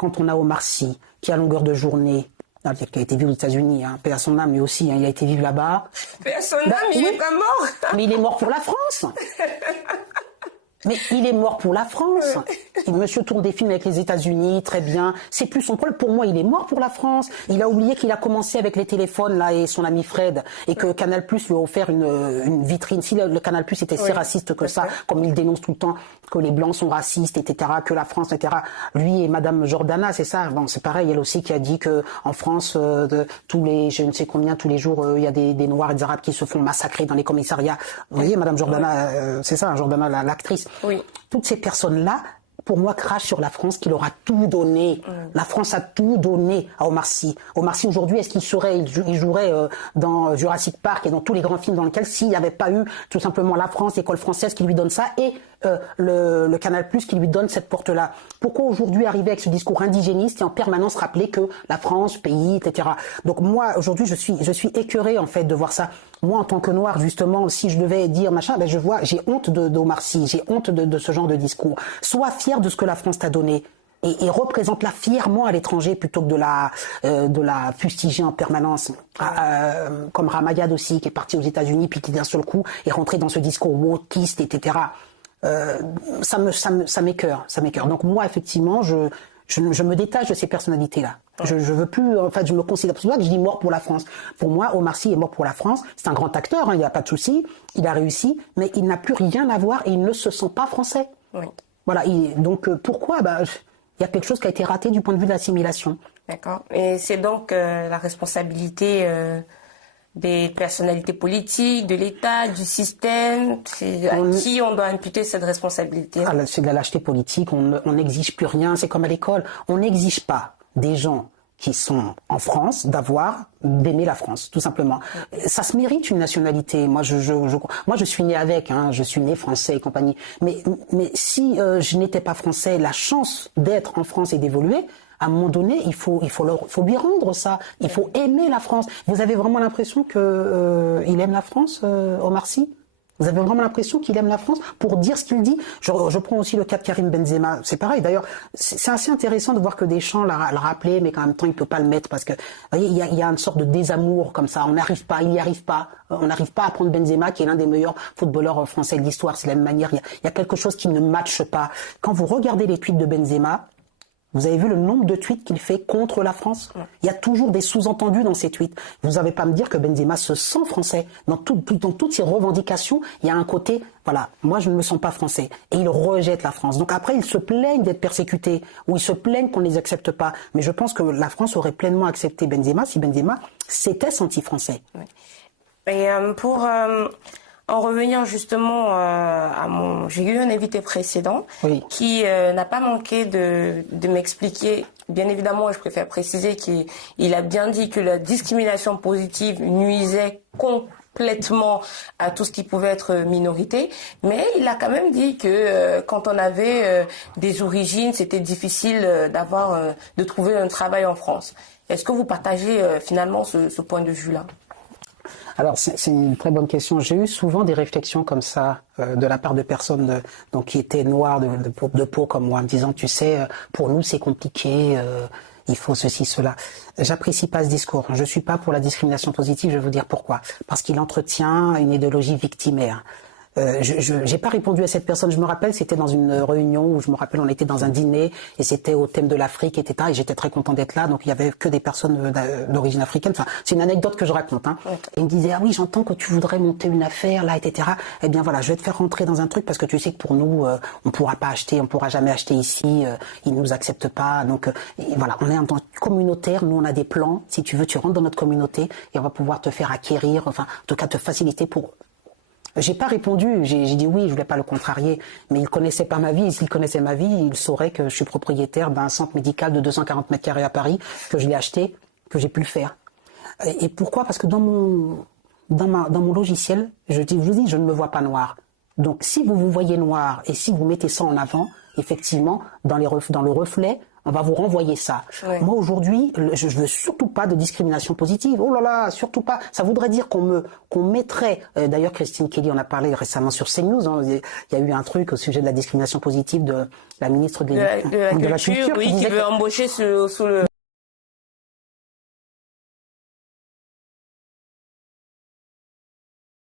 quand on a Omar Sy, qui à longueur de journée, qui a été vu aux États-Unis, hein, paix à son âme, lui aussi, hein, il a été vu là-bas. Paix à son âme, il est pas mort. Mais il est mort pour la France. Mais il est mort pour la France. Monsieur tourne des films avec les États-Unis, très bien. C'est plus son problème. Pour moi, il est mort pour la France. Il a oublié qu'il a commencé avec les téléphones là et son ami Fred et que Canal+ lui a offert une vitrine. Si le Canal+ était si raciste que ça, comme il dénonce tout le temps que les Blancs sont racistes, etc., que la France, etc. Lui et Madame Jordana, c'est ça. Bon, c'est pareil. Elle aussi qui a dit que en France, tous les, je ne sais combien, tous les jours, il y a des Noirs et des Arabes qui se font massacrer dans les commissariats. Vous voyez, Madame Jordana, c'est ça, Jordana, l'actrice. Oui. Toutes ces personnes-là, pour moi, crachent sur la France qui leur a tout donné. La France a tout donné à Omar Sy. Omar Sy, aujourd'hui, est-ce qu'il jouerait dans Jurassic Park et dans tous les grands films dans lesquels, s'il n'y avait pas eu tout simplement la France, l'école française qui lui donne ça, et le Canal+ qui lui donne cette porte-là. Pourquoi aujourd'hui arriver avec ce discours indigéniste et en permanence rappeler que la France, pays, etc. Donc moi, aujourd'hui, je suis écœurée, en fait, de voir ça. Moi, en tant que noir, justement, si je devais dire machin, ben j'ai honte d'Omar Sy, j'ai honte de ce genre de discours. Sois fier de ce que la France t'a donné et représente-la fièrement à l'étranger plutôt que de la fustiger en permanence. Comme Ramayad aussi, qui est parti aux États-Unis puis qui d'un seul coup est rentré dans ce discours wokiste, etc. Ça m'écœure. Donc moi, effectivement, je me détache de ces personnalités-là. Je veux plus, en fait, je me considère, c'est pour ça que je dis mort pour la France. Pour moi, Omar Sy est mort pour la France. C'est un grand acteur, hein, il n'y a pas de souci. Il a réussi, mais il n'a plus rien à voir et il ne se sent pas français. Oui. Voilà. Donc, pourquoi? Il y a quelque chose qui a été raté du point de vue de l'assimilation. D'accord. Et c'est donc la responsabilité des personnalités politiques, de l'État, du système, à qui on doit imputer cette responsabilité? C'est de la lâcheté politique, on n'exige plus rien, c'est comme à l'école. On n'exige pas des gens qui sont en France d'aimer la France, tout simplement. Ça se mérite une nationalité. Moi, je suis né avec, hein, je suis né français et compagnie. Mais si je n'étais pas français, la chance d'être en France et d'évoluer, à un moment donné, il faut lui rendre ça. Il faut aimer la France. Vous avez vraiment l'impression que il aime la France, Omar Sy? Vous avez vraiment l'impression qu'il aime la France pour dire ce qu'il dit? Je prends aussi le cas de Karim Benzema. C'est pareil. D'ailleurs, c'est assez intéressant de voir que Deschamps l'a rappelé, mais qu'en même temps, il peut pas le mettre parce que, vous voyez, il y a une sorte de désamour comme ça. Il n'y arrive pas. On n'arrive pas à prendre Benzema, qui est l'un des meilleurs footballeurs français de l'histoire. C'est la même manière. Il y a quelque chose qui ne matche pas. Quand vous regardez les tweets de Benzema, vous avez vu le nombre de tweets qu'il fait contre la France? Il y a toujours des sous-entendus dans ces tweets. Vous n'avez pas à me dire que Benzema se sent français. Dans toutes ses revendications, il y a un côté, voilà, moi je ne me sens pas français. Et il rejette la France. Donc après, ils se plaignent d'être persécutés, ou ils se plaignent qu'on ne les accepte pas. Mais je pense que la France aurait pleinement accepté Benzema si Benzema s'était senti français. Oui. Et pour en revenir justement j'ai eu un invité précédent qui n'a pas manqué de m'expliquer. Bien évidemment, je préfère préciser qu'il a bien dit que la discrimination positive nuisait complètement à tout ce qui pouvait être minorité, mais il a quand même dit que quand on avait des origines, c'était difficile de trouver un travail en France. Est-ce que vous partagez finalement ce point de vue-là? Alors, c'est une très bonne question. J'ai eu souvent des réflexions comme ça de la part de personnes qui étaient noires de peau comme moi, me disant, tu sais, pour nous c'est compliqué, il faut ceci, cela. J'apprécie pas ce discours. Je suis pas pour la discrimination positive, je vais vous dire pourquoi. Parce qu'il entretient une idéologie victimaire. J'ai pas répondu à cette personne. Je me rappelle, c'était dans une réunion où on était dans un dîner et c'était au thème de l'Afrique, etc. Et j'étais très content d'être là. Donc il y avait que des personnes d'origine africaine. Enfin, c'est une anecdote que je raconte. Hein. Et il me disait, ah oui, j'entends que tu voudrais monter une affaire là, etc. Eh bien voilà, je vais te faire rentrer dans un truc parce que tu sais que pour nous, on pourra jamais acheter ici. Ils nous acceptent pas. Donc voilà, on est en tant que communautaire. Nous, on a des plans. Si tu veux, tu rentres dans notre communauté et on va pouvoir te faire acquérir, enfin, en tout cas, te faciliter pour. J'ai pas répondu, j'ai dit oui, je voulais pas le contrarier, mais il connaissait pas ma vie, et s'il connaissait ma vie, il saurait que je suis propriétaire d'un centre médical de 240 mètres carrés à Paris, que je l'ai acheté, que j'ai pu le faire. Et pourquoi? Parce que dans mon logiciel, je vous dis, je ne me vois pas noir. Donc si vous vous voyez noir et si vous mettez ça en avant, effectivement, dans le reflet, On va vous renvoyer ça. Ouais. Moi, aujourd'hui, je veux surtout pas de discrimination positive. Oh là là, surtout pas. Ça voudrait dire qu'on mettrait, d'ailleurs, Christine Kelly en a parlé récemment sur CNews, hein. Il y a eu un truc au sujet de la discrimination positive de la ministre de la Culture. Oui, qui veut embaucher sous le